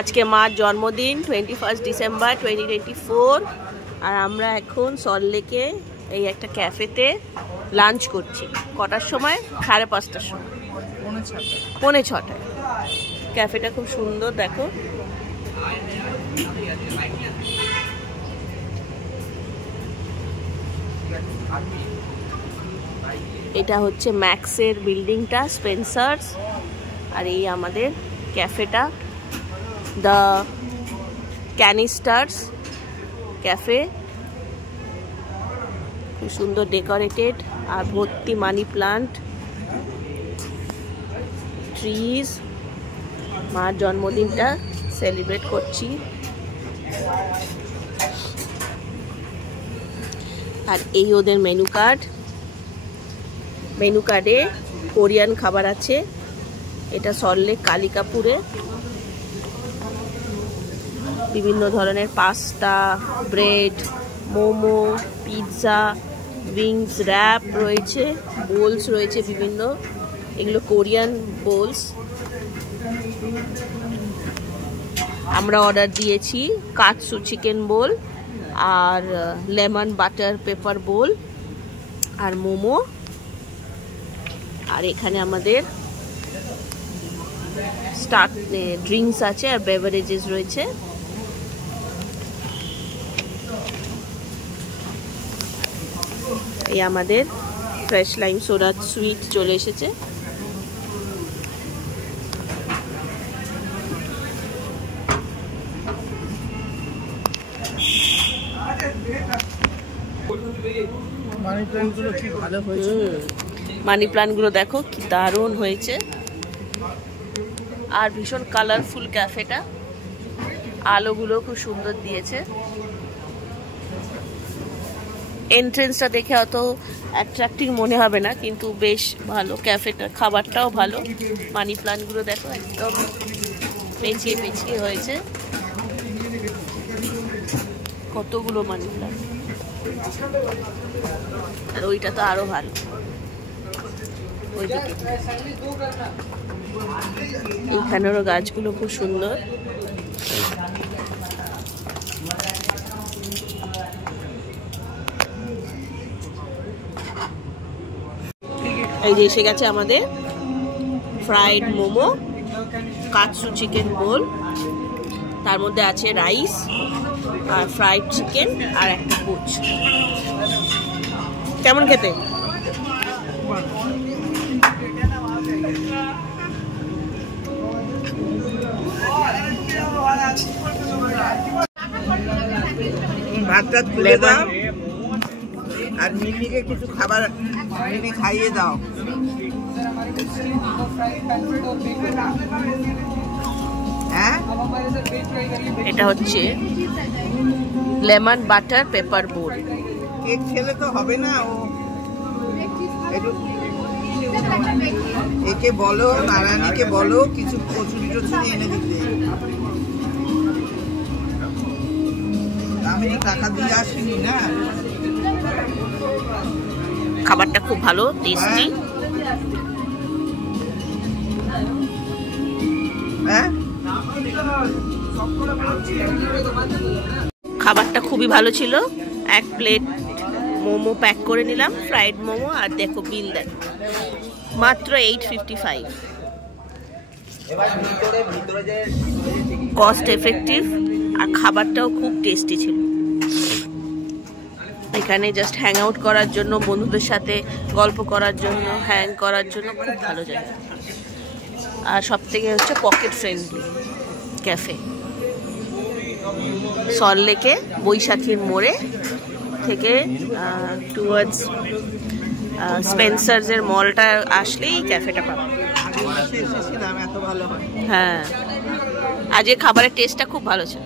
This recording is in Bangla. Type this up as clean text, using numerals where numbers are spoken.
আজকে মার জন্মদিন 21 ডিসেম্বর 2024 আর আমরা এখন সল্টলেকে এই একটা ক্যাফেতে লাঞ্চ করছি। কটার সময়? 5:30টার সময়, 5:45। ক্যাফেটা খুব সুন্দর, দেখো। এটা হচ্ছে ম্যাক্সের বিল্ডিংটা, স্পেন্সার্স। আর এই আমাদের ক্যাফেটা, দ্য ক্যানিস্টার্স ক্যাফে। খুব সুন্দর ডেকোরেটেড আর ভর্তি মানি প্লান্ট, ট্রিজ। মার জন্মদিনটা সেলিব্রেট করছি। আর এই ওদের মেনু কার্ড। মেনু কার্ডে কোরিয়ান খাবার আছে। এটা সল্টলেক কালিকাপুরে। বিভিন্ন ধরনের pasta, bread, momo, pizza, wings, wrap রয়েছে, বোলস রয়েছে বিভিন্ন। এগুলো কোরিয়ান বোলস। আমরা অর্ডার দিয়েছি কাটসু চিকেন বোল আর লেমন বাটার পেপার বোল আর মোমো। আর এখানে আমাদের ড্রিঙ্কস আছে আর বেভারেজেস রয়েছে। এই আমাদের ফ্রেশ লাইম সোডা সুইট চলে এসেছে। মানি প্লান্ট গুলো দেখো কি দারুণ হয়েছে। আর ভীষণ কালারফুল ক্যাফেটা। আলোগুলো খুব সুন্দর দিয়েছে। এন্ট্রেন্সটা দেখে অত অ্যাট্রাক্টিভ মনে হবে না, কিন্তু বেশ ভালো ক্যাফেটার। খাবারটাও ভালো। মানি প্লান্ট গুলো দেখো একদম পেঁচিয়ে পেঁচিয়ে হয়েছে। কতগুলো মানি প্লান্ট। আর ওইটা তো আরো ভালো। এইখানেরও গাছগুলো খুব সুন্দর। এই যে এসে গেছে আমাদের ফ্রাইড মোমো, কাটসু চিকেন বোল। তার মধ্যে আছে রাইস আর ফ্রাইড চিকেন আর একটা পোচ। কেমন খেতে? ভাতটা তুলে দাও আর মিমিকে কিছু খাবার মিমি খাইয়ে দাও। হ্যাঁ, এটা হচ্ছে লেমন বাটার পেপার বোল। কেক খেলে তো হবে না। ও একে বলো, নারায়ণীকে বলো কিছু কচুরি টচুরি এনে দিতে। আমি টাকা দিয়ে আসিনি না। খাবারটা খুব ভালো, টেস্টি। খাবারটা খুবই ভালো ছিল। এক প্লেট মোমো প্যাক করে নিলাম, ফ্রাইড মোমো। আর দেখো বিল দেখো, মাত্র 855। কস্ট এফেক্টিভ আর খাবারটাও খুব টেস্টি ছিল। এখানে জাস্ট হ্যাং আউট করার জন্য, বন্ধুদের সাথে গল্প করার জন্য, হ্যাং করার জন্য খুব ভালো জায়গা। আর সব থেকে হচ্ছে পকেট ফ্রেন্ডলি ক্যাফে। সল্টলেকে বৈশাখীর মোড়ে থেকে টুয়ার্ডস স্পেন্সার্স এর মলটা আসলেই ক্যাফেটা পাবে। হ্যাঁ, আজকে খাবারের টেস্টটা খুব ভালো ছিল।